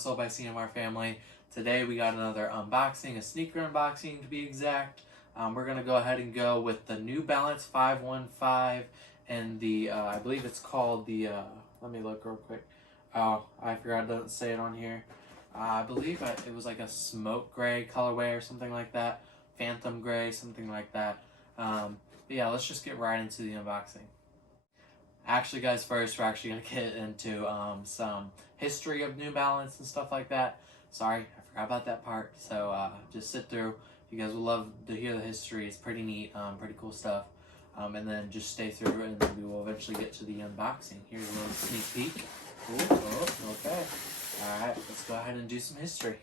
Insole by CMR Family. Today we got another unboxing, a sneaker unboxing to be exact. We're going to go ahead and go with the New Balance 515 and the, I believe it's called the, let me look real quick. Oh, I forgot, it doesn't say it on here. I believe it was like a smoke gray colorway or something like that. Phantom gray, something like that. But yeah, let's just get right into the unboxing. Actually, guys, first we're actually going to get into some history of New Balance and stuff like that. Sorry, I forgot about that part. So just sit through. You guys will love to hear the history. It's pretty neat, pretty cool stuff. And then just stay through and then we will eventually get to the unboxing. Here's a little sneak peek. Ooh, oh, okay. Alright, let's go ahead and do some history.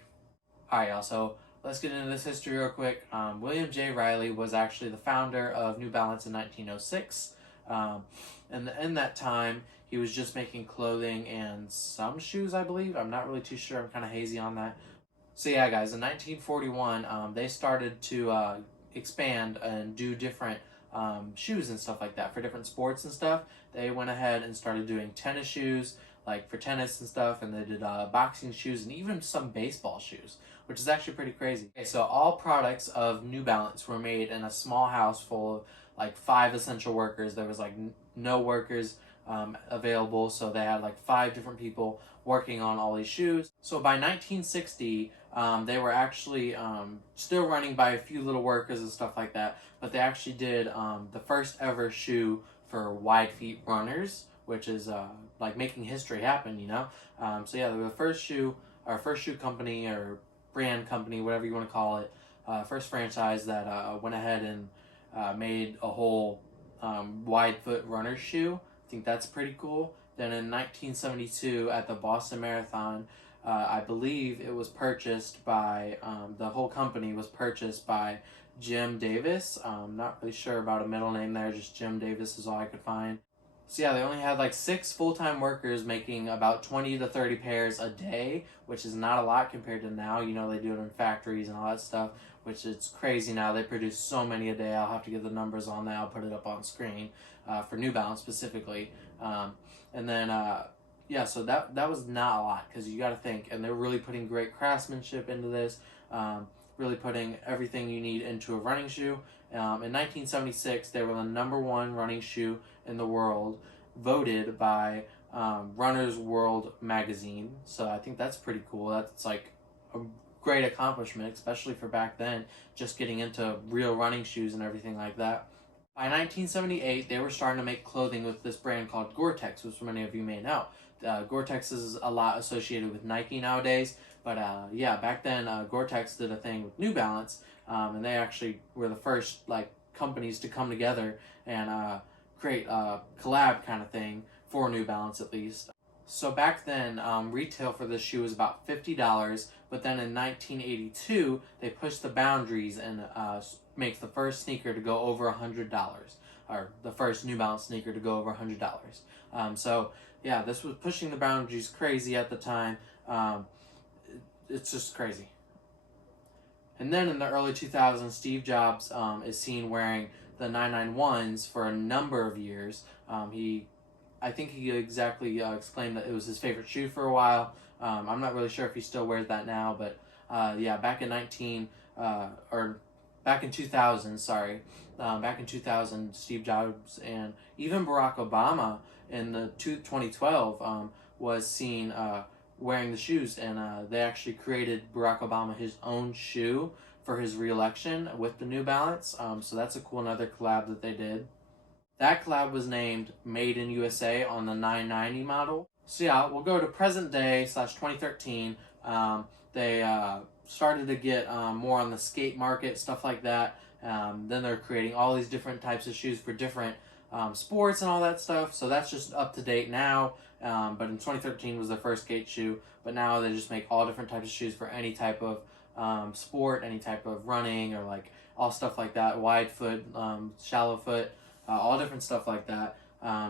Alright, y'all, so let's get into this history real quick. William J. Riley was actually the founder of New Balance in 1906. And in that time, he was just making clothing and some shoes, I believe. I'm not really too sure. I'm kind of hazy on that. So yeah, guys, in 1941, they started to expand and do different shoes and stuff like that for different sports and stuff. They went ahead and started doing tennis shoes, like for tennis and stuff, and they did boxing shoes and even some baseball shoes, which is actually pretty crazy. Okay, so all products of New Balance were made in a small house full of like 5 essential workers. There was like no workers available, so they had like 5 different people working on all these shoes. So by 1960, they were actually still running by a few little workers and stuff like that, but they actually did the first ever shoe for wide feet runners, which is like making history happen, you know? So yeah, they were the first shoe company or brand company, whatever you want to call it, first franchise that went ahead and made a whole wide foot runner shoe. I think that's pretty cool. Then in 1972 at the Boston Marathon, I believe it was purchased by, the whole company was purchased by Jim Davis. Not really sure about a middle name there, just Jim Davis is all I could find. So yeah, they only had like 6 full-time workers making about 20 to 30 pairs a day, which is not a lot compared to now. You know, they do it in factories and all that stuff, which is crazy now. They produce so many a day. I'll have to get the numbers on that. I'll put it up on screen for New Balance specifically. And then, yeah, so that was not a lot because you got to think, and they're really putting great craftsmanship into this, really putting everything you need into a running shoe. In 1976, they were the #1 running shoe in the world, voted by Runner's World magazine. So I think that's pretty cool. That's like a great accomplishment, especially for back then, just getting into real running shoes and everything like that. By 1978, they were starting to make clothing with this brand called Gore-Tex, which many of you may know. Gore-Tex is a lot associated with Nike nowadays, but yeah, back then Gore-Tex did a thing with New Balance, and they actually were the first like companies to come together and create a collab kind of thing for New Balance at least. So back then, retail for this shoe was about $50, but then in 1982, they pushed the boundaries and makes the first sneaker to go over $100, or the first New Balance sneaker to go over $100. So yeah, this was pushing the boundaries crazy at the time. It's just crazy. And then in the early 2000s, Steve Jobs is seen wearing the 991s for a number of years. I think he exactly exclaimed that it was his favorite shoe for a while. I'm not really sure if he still wears that now, but yeah, back in 2000, back in 2000, Steve Jobs and even Barack Obama in the 2012 was seen wearing the shoes, and they actually created Barack Obama his own shoe for his re-election with the New Balance. So that's a cool another collab that they did. That collab was named Made in USA on the 990 model. So yeah, we'll go to present day / 2013. They started to get more on the skate market, stuff like that. Then they're creating all these different types of shoes for different sports and all that stuff. So that's just up to date now. But in 2013 was their first skate shoe. But now they just make all different types of shoes for any type of sport, any type of running, or like all stuff like that. Wide foot, shallow foot. All different stuff like that.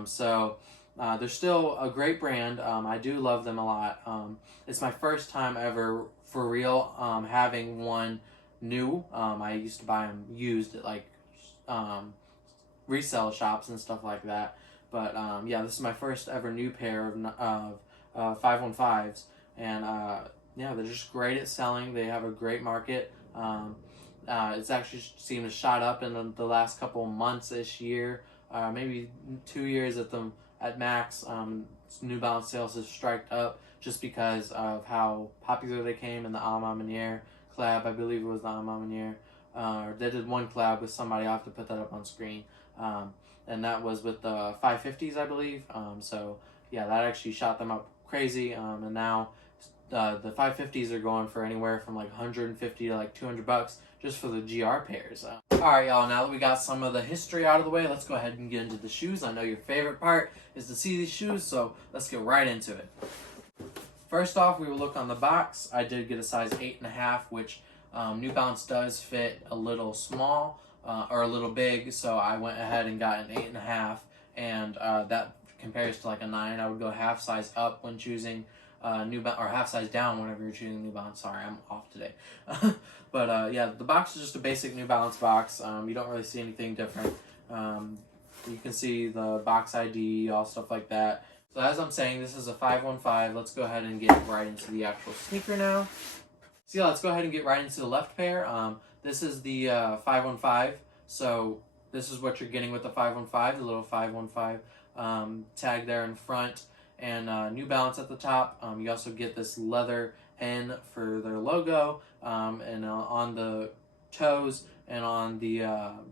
So they're still a great brand. I do love them a lot. It's my first time ever, for real, having one new. I used to buy them used at like resale shops and stuff like that. But yeah, this is my first ever new pair of 515s. And yeah, they're just great at selling. They have a great market. It's actually seemed to shot up in the last couple months this year, maybe 2 years at max. New Balance sales have striked up just because of how popular they came in the A Ma Maniére collab. I believe it was the A Ma Maniére. They did one collab with somebody. I'll have to put that up on screen. And that was with the 550s, I believe. So yeah, that actually shot them up crazy. And now the 550s are going for anywhere from like 150 to like $200 just for the GR pairs. Alright, y'all, now that we got some of the history out of the way, let's go ahead and get into the shoes. I know your favorite part is to see these shoes, so let's get right into it. First off, we will look on the box. I did get a size 8.5, which New Balance does fit a little small or a little big, so I went ahead and got an 8.5, and that compares to like a 9. I would go half size up when choosing New Balance, or half size down whenever you're choosing New Balance. Sorry, I'm off today. But yeah, the box is just a basic New Balance box. You don't really see anything different. You can see the box ID, all stuff like that. So as I'm saying, this is a 515. Let's go ahead and get right into the actual sneaker now. So yeah, let's go ahead and get right into the left pair. This is the 515. So this is what you're getting with the 515, the little 515 tag there in front, and New Balance at the top. You also get this leather N for their logo, and on the toes and on the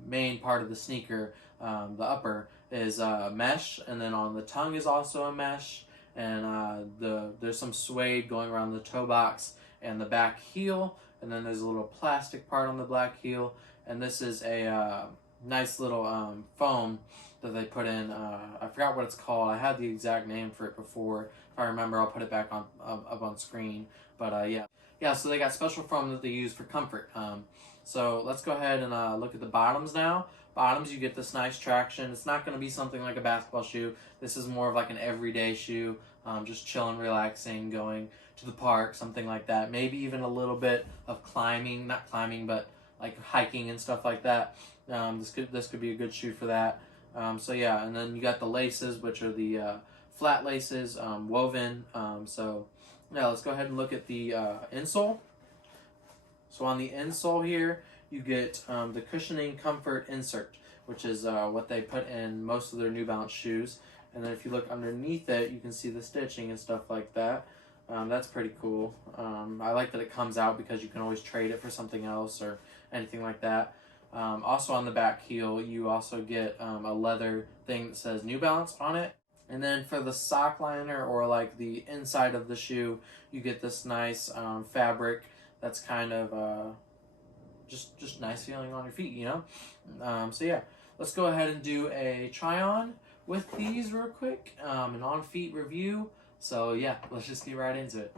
main part of the sneaker, the upper is mesh, and then on the tongue is also a mesh, and there's some suede going around the toe box and the back heel, and then there's a little plastic part on the black heel, and this is a nice little foam that they put in. I forgot what it's called. I had the exact name for it before. If I remember, I'll put it back on up on screen. But yeah. So they got special foam that they use for comfort. So let's go ahead and look at the bottoms now. Bottoms, you get this nice traction. It's not going to be something like a basketball shoe. This is more of like an everyday shoe. Just chilling, relaxing, going to the park, something like that. Maybe even a little bit of climbing, not climbing, but like hiking and stuff like that. This could be a good shoe for that. So yeah, and then you got the laces, which are the flat laces, woven. So yeah, let's go ahead and look at the insole. So on the insole here, you get the cushioning comfort insert, which is what they put in most of their New Balance shoes. And then if you look underneath it, you can see the stitching and stuff like that. That's pretty cool. I like that it comes out because you can always trade it for something else or anything like that. Also on the back heel, you also get a leather thing that says New Balance on it. And then for the sock liner, or like the inside of the shoe, you get this nice fabric that's kind of just nice feeling on your feet, you know? So yeah, let's go ahead and do a try on with these real quick, an on feet review. So yeah, let's just get right into it.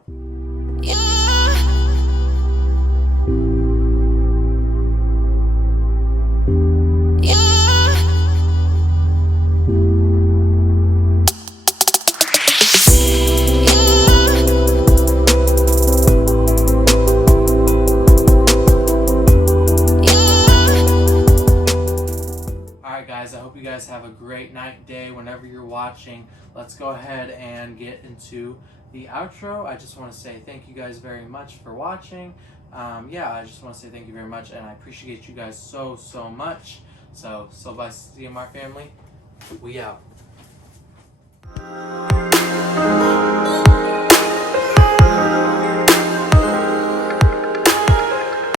Guys, I hope you guys have a great night, day, whenever you're watching. Let's go ahead and get into the outro. I just want to say thank you guys very much for watching. Yeah, I just want to say thank you very much, and I appreciate you guys so much. So bye, CMR family. We out.